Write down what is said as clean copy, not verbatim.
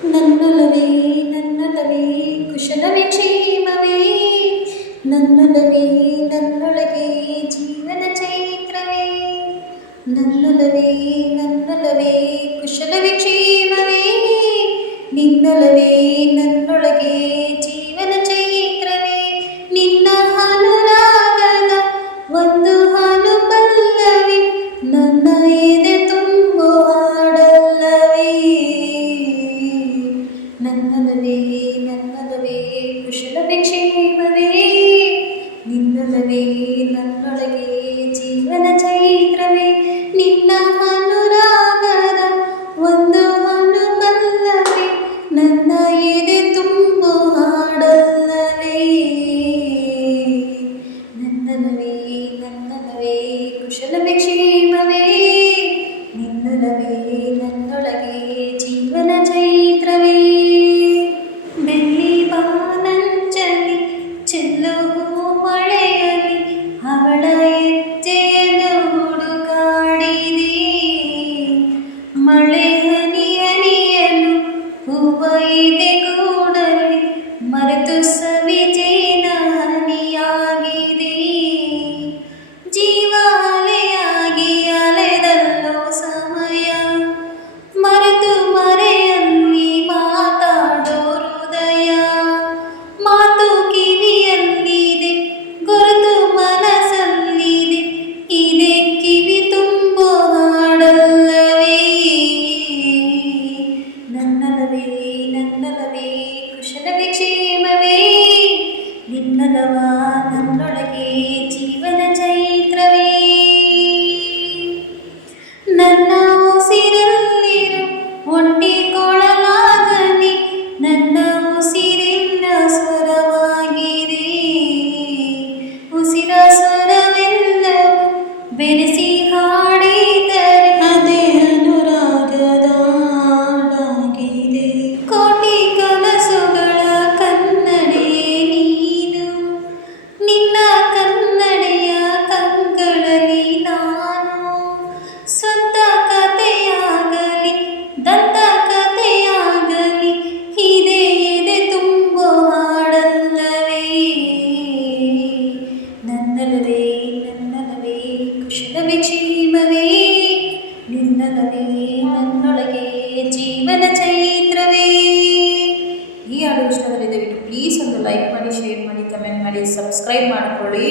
ನನ್ನೊಲವೇ ನನ್ನೊಲವೇ ಕುಶಲವೇ ಕ್ಷೇಮವೇ ನನ್ನೊಲವೇ ನನ್ನೊಳಗೆ ಜೀವನ ಚೈತ್ರವೇ ನನ್ನೊಲವೇ ನನ್ನೊಲವೇ ಕುಶಲವೇ ಕ್ಷೇಮವೇ ನಿನ್ನೊಲವೇ ನನ್ನೊಳಗೆ ಜೀವನ ಚೈತ್ರವೇ ನಿನ್ನ ಅನುರಾಗದ ಒಂದು ಹಾಲು ಪಲ್ಲವಿ ನನ್ನ ಎದೆ ತುಂಬು ಹಾಡಲ್ಲವೇ ನನ್ನೊಲವೇ ನನ್ನೊಲವೇ ಕುಶಲವೇ ಕ್ಷೇಮವೇ ನಿನ್ನೊಲವೇ ನನ್ನೊಳಗೆ ಜೀವನ ಚೈತ್ರವೇ ನಿನ್ನ ಅನುರಾಗದ ಒಂದು ಹಾಡು ಪಲ್ಲವಿ ನನ್ನ ಎದೆ ತುಂಬು ಹಾಡಲ್ಲವೇ ನನ್ನೊಲವೇ ನನ್ನೊಲವೇ ಕುಶಲವೇ ಕ್ಷೇಮವೇ ನಿನ್ನೊಲವೇ ನನ್ನೊಳಗೆ ಜೀವನ ಚೈತ್ರವೇ ಬೆಳ್ಳಿ ಬಾನಂಚಲಿ ಚೆಲ್ಲೋ ಮಳೆಯಲಿ ಅವಳ ಹೆಜ್ಜೆಯನ್ನು ಹುಡುಕಾಡಿದೆ ಮಳೆ ಹನಿಯಲು ಹೂವ ಇದೆ ಗೂಡಲಿ ಮರೆತು ಸವಿಜೇನ ಹನಿಯಾಗಿದೆ ಜೀವ ಅಲೆಯಾಗಿ ಅಲೆದಲ್ಲೋ ಸಮಯ ಮರೆತು ಮರೆಯಲ್ಲಿ ಮಾತಾಡೋ ಹೃದಯ ಮಾತು ಕಿವಿಯಲ್ಲಿದೆ ಗುರುತು ಮನಸ್ಸಲ್ಲಿದೆ ಇದೆ ಕಿವಿ ತುಂಬೋ ಹಾಡಲ್ಲವೇ ನನ್ನೊಲವೇ ನನ್ನೊಲವೇ ಕುಶಲವೇ ಕ್ಷೇಮವೇ ನಿನ್ನೊಲವ ನನ್ನೊಳಗೆ ಜೀವನ ಚೈತ್ರವೇ ನನ್ನ ಉಸಿರಲ್ಲಿರು ಒಂಟಿ ಕೊಳಲಾಗಲಿ ನನ್ನ ಉಸಿರಿನ ಸ್ವರವಾಗಿದೆ ಉಸಿರ ಸ್ವರವೆಲ್ಲವೂ ಬೆರೆಸಿ ಹಾಡಿದರೆ ಅದೇ ಅನುರಾಗದ ಹಾಡಾಗಿದೆ ಕೋಟಿ ಕನಸುಗಳ ಕನ್ನಡಿಯೇ ನೀನು ನಿನ್ನ ಕನ್ನಡಿಯ ಕಂಗಳಲ್ಲಿ ನಾನು ಸ್ವಂತ ಕಥೆಯಾಗಲಿ ದಂತ ಕಥೆಯಾಗಲಿ ಇದೇ ಎದೆ ತುಂಬೋ ಹಾಡಲ್ಲವೇ ನನ್ನೊಲವೇ ನನ್ನೊಲವೇ ಕುಶಲವೇ ಕ್ಷೇಮವೇ ನಿನ್ನೊಲವೇ ನನ್ನೊಳಗೆ ಜೀವನ ಚೈತ್ರವೇ. ಈ ಹಾಡು ಇಷ್ಟದಲ್ಲಿ ದಯವಿಟ್ಟು ಪ್ಲೀಸ್ ಒಂದು ಲೈಕ್ ಮಾಡಿ, ಶೇರ್ ಮಾಡಿ, ಕಮೆಂಟ್ ಮಾಡಿ, ಸಬ್ಸ್ಕ್ರೈಬ್ ಮಾಡಿಕೊಳ್ಳಿ.